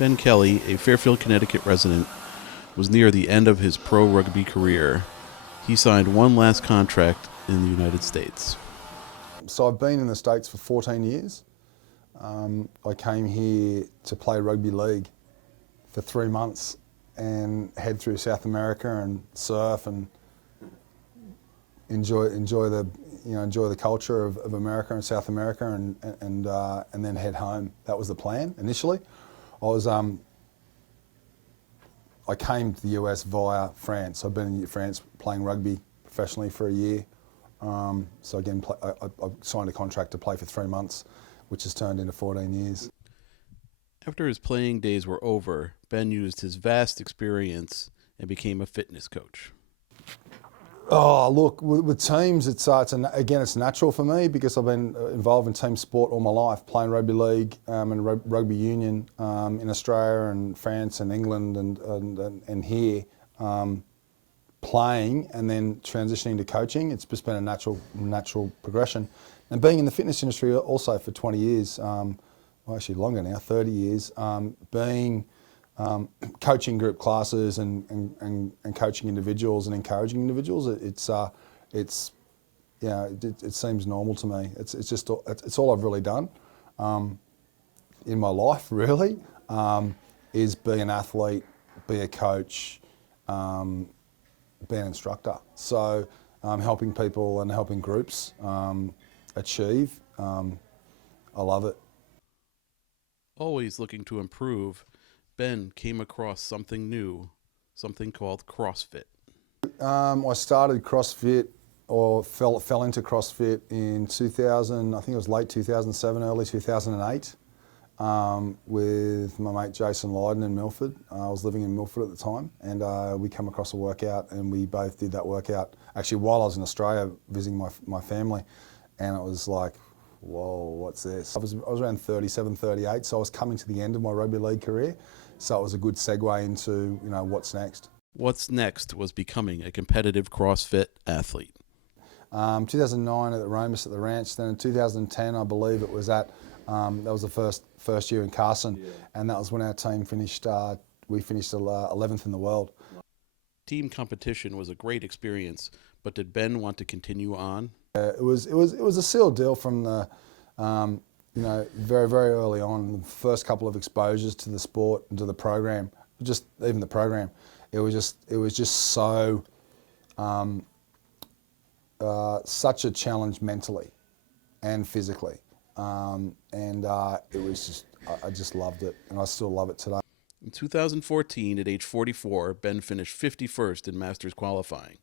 BenKelly, a Fairfield, Connecticut resident, was near the end of his pro rugby career. He signed one last contract in the United States. So I've been in the States for 14 years. I came here to play rugby league for 3 months and head through South America and surf and enjoy the culture of America and South America and then head home. That was the plan initially. I came to the US via France. I've been in France playing rugby professionally for a year. So again, I signed a contract to play for 3 months, which has turned into 14 years. After his playing days were over, Ben used his vast experience and became a fitness coach. Oh, look, with teams, it's natural for me because I've been involved in team sport all my life, playing rugby league and rugby union in Australia and France and England and here, playing and then transitioning to coaching. It's just been a natural progression. And being in the fitness industry also for 20 years, well, actually longer now, 30 years, coaching group classes and coaching individuals and encouraging individuals, it seems normal to me. It's all I've really done in my life, really, is be an athlete, be a coach, be an instructor. So helping people and helping groups achieve, I love it. Always looking to improve, Ben came across something new, something called CrossFit. I started CrossFit, or fell into CrossFit in 2000, I think it was late 2007, early 2008, with my mate Jason Lydon in Milford. I was living in Milford at the time, and we came across a workout, and we both did that workout, actually while I was in Australia visiting my family, and it was like, whoa, what's this? I was around 37, 38, so I was coming to the end of my rugby league career. So it was a good segue into, what's next. What's next was becoming a competitive CrossFit athlete. 2009 at the Romus at the ranch. Then in 2010, I believe it was that was the first year in Carson, and that was when our team finished. We finished 11th in the world. Team competition was a great experience, but did Ben want to continue on? It was a sealed deal from the. Very, very early on, the first couple of exposures to the sport and to the program, just even the program, it was just so, such a challenge mentally and physically. It was just, I just loved it, and I still love it today. In 2014, at age 44, Ben finished 51st in Masters qualifying.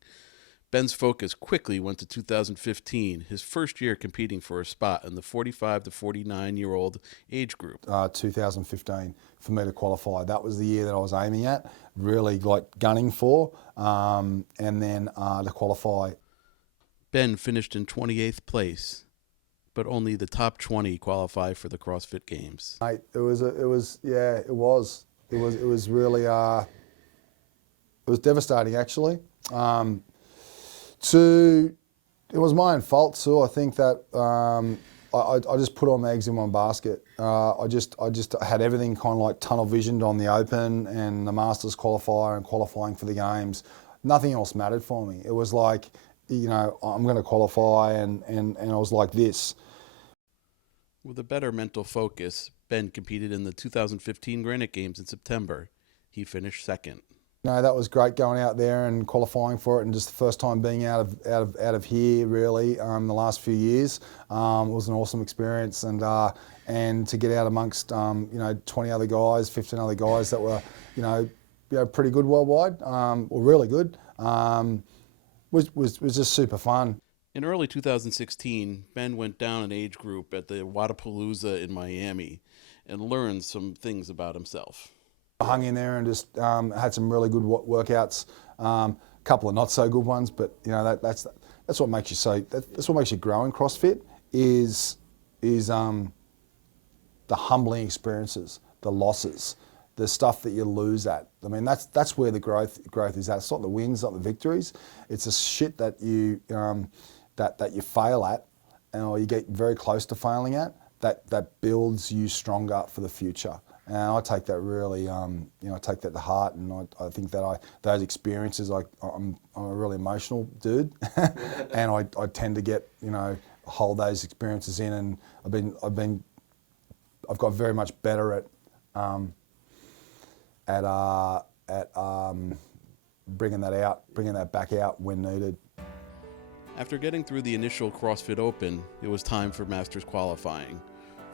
Ben's focus quickly went to 2015, his first year competing for a spot in the 45 to 49-year-old age group. 2015 for me to qualify. That was the year that I was aiming at, really gunning for, and then to qualify. Ben finished in 28th place, but only the top 20 qualify for the CrossFit Games. Mate, it was really, it was devastating actually. It was my own fault too. I think that I just put all my eggs in one basket. I just had everything kind of like tunnel visioned on the Open and the Masters qualifier and qualifying for the Games. Nothing else mattered for me. It was like, I'm going to qualify, and I was like this. With a better mental focus, Ben competed in the 2015 Granite Games in September. He finished second. That was great going out there and qualifying for it, and just the first time being out of here really the last few years. It was an awesome experience, and to get out amongst 20 other guys, 15 other guys that were pretty good worldwide, or really good, was just super fun. In early 2016, Ben went down an age group at the Wadapalooza in Miami and learned some things about himself. I hung in there and just had some really good workouts, a couple of not so good ones, but that's what makes you that's what makes you grow in CrossFit is the humbling experiences, the losses, the stuff that you lose at. I mean, that's where the growth is at. It's not the wins, not the victories. It's the shit that you that you fail at, or you get very close to failing at. That builds you stronger for the future. And I take that really, I take that to heart, and I think that those experiences, I'm a really emotional dude, and I tend to get, hold those experiences in, and I've got very much better at bringing that back out when needed. After getting through the initial CrossFit Open, it was time for Masters qualifying.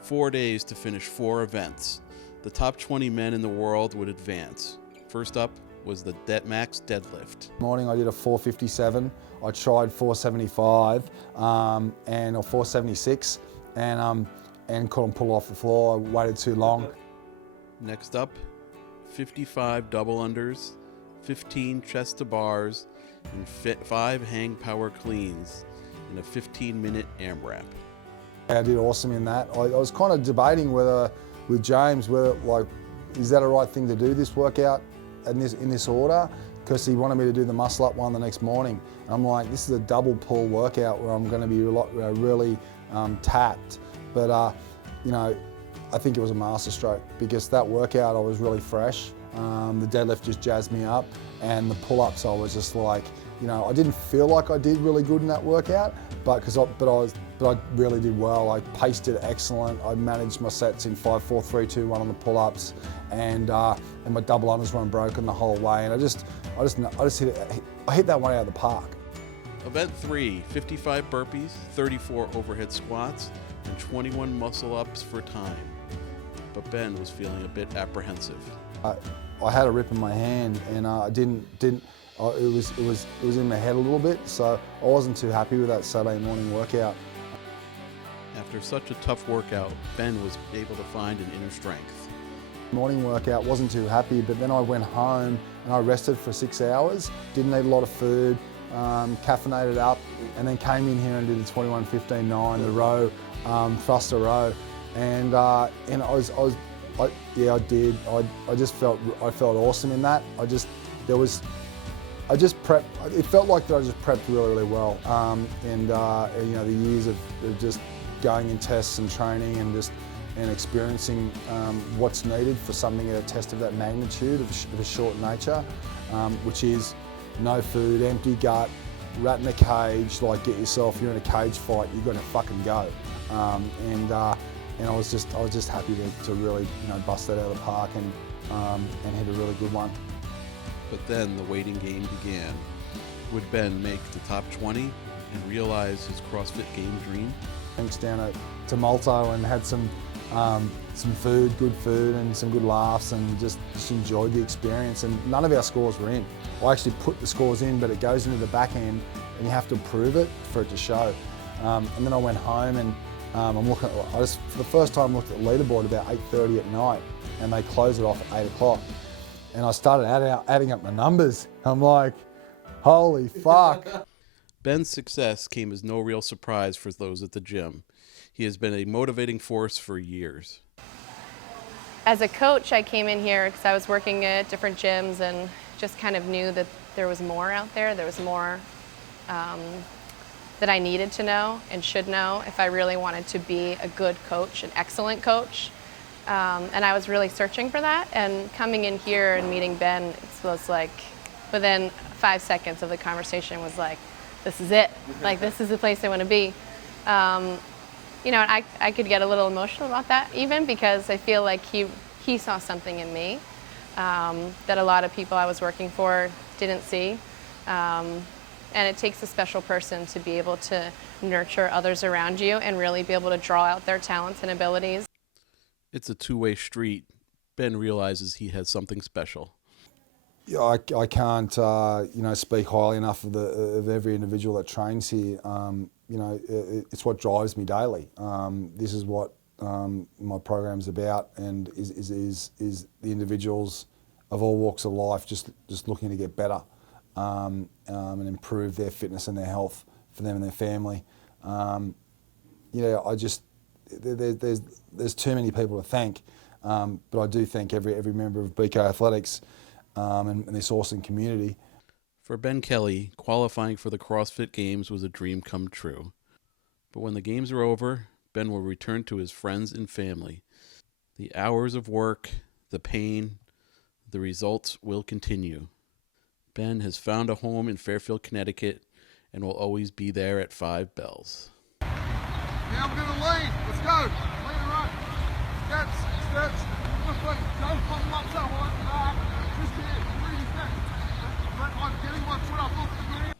4 days to finish 4 events. The top 20 men in the world would advance. First up was the max deadlift. Morning I did a 457. I tried 475 or 476 and couldn't pull off the floor. I waited too long. Next up, 55 double unders, 15 chest to bars, and 5 hang power cleans in a 15-minute AMRAP. I did awesome in that. I was kind of debating with James is that a right thing to do, this workout in this order, because he wanted me to do the muscle up one the next morning. And I'm like, this is a double pull workout where I'm going to be really tapped. But I think it was a masterstroke, because that workout I was really fresh. The deadlift just jazzed me up, and the pull-ups I was just like, I didn't feel like I did really good in that workout, but I really did well. I paced it excellent. I managed my sets in 5, 4, 3, 2, 1 on the pull-ups, and my double unders weren't broken the whole way. And I hit that one out of the park. Event 3, 55 burpees, 34 overhead squats, and 21 muscle ups for time. But Ben was feeling a bit apprehensive. I had a rip in my hand, and it was in my head a little bit, so I wasn't too happy with that Saturday morning workout. After such a tough workout, Ben was able to find an inner strength. Morning workout, wasn't too happy, but then I went home and I rested for 6 hours, didn't eat a lot of food, caffeinated up, and then came in here and did the 21-15-9, the row, thruster row, and I did. I felt awesome in that. It felt like that I just prepped really, really well. The years of just going in tests and training and experiencing what's needed for something at a test of that magnitude of a short nature, which is no food, empty gut, rat in a cage, you're in a cage fight, you're gonna fucking go. And I was just happy to really bust that out of the park and hit a really good one. But then the waiting game began. Would Ben make the top 20 and realize his CrossFit game dream? Thanks down to Malto and had some food, good food, and some good laughs, and just enjoyed the experience. And none of our scores were in. I actually put the scores in, but it goes into the back end, and you have to approve it for it to show. And then I went home and I'm looking. For the first time, looked at the leaderboard about 8:30 at night, and they close it off at 8 o'clock. And I started adding up my numbers. I'm like, holy fuck. Ben's success came as no real surprise for those at the gym. He has been a motivating force for years. As a coach, I came in here because I was working at different gyms and just kind of knew that there was more out there. There was more that I needed to know and should know if I really wanted to be a good coach, an excellent coach. And I was really searching for that. And coming in here and meeting Ben, it was like, within 5 seconds of the conversation was like, this is it. Like, this is the place I want to be. I could get a little emotional about that even, because I feel like he saw something in me that a lot of people I was working for didn't see. And it takes a special person to be able to nurture others around you and really be able to draw out their talents and abilities. It's a two-way street. Ben realizes he has something special. Yeah, I can't speak highly enough of every individual that trains here. It's what drives me daily. This is what my program's about, and is the individuals of all walks of life just looking to get better and improve their fitness and their health for them and their family. There's too many people to thank, but I do thank every member of BK Athletics and this awesome community. For BenKelly, qualifying for the CrossFit Games was a dream come true. But when the games are over, Ben will return to his friends and family. The hours of work, the pain, the results will continue. Ben has found a home in Fairfield, Connecticut, and will always be there at 5 bells. Now we're going to lean. Let's go. Lean and run. Steps, steps. Good feet. Don't pump them up so hard. Just here. Breathe steps. I'm getting my foot up off the ground.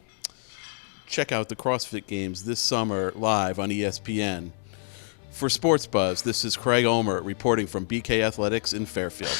Check out the CrossFit Games this summer live on ESPN. For Sports Buzz, this is Craig Ulmer reporting from BK Athletics in Fairfield.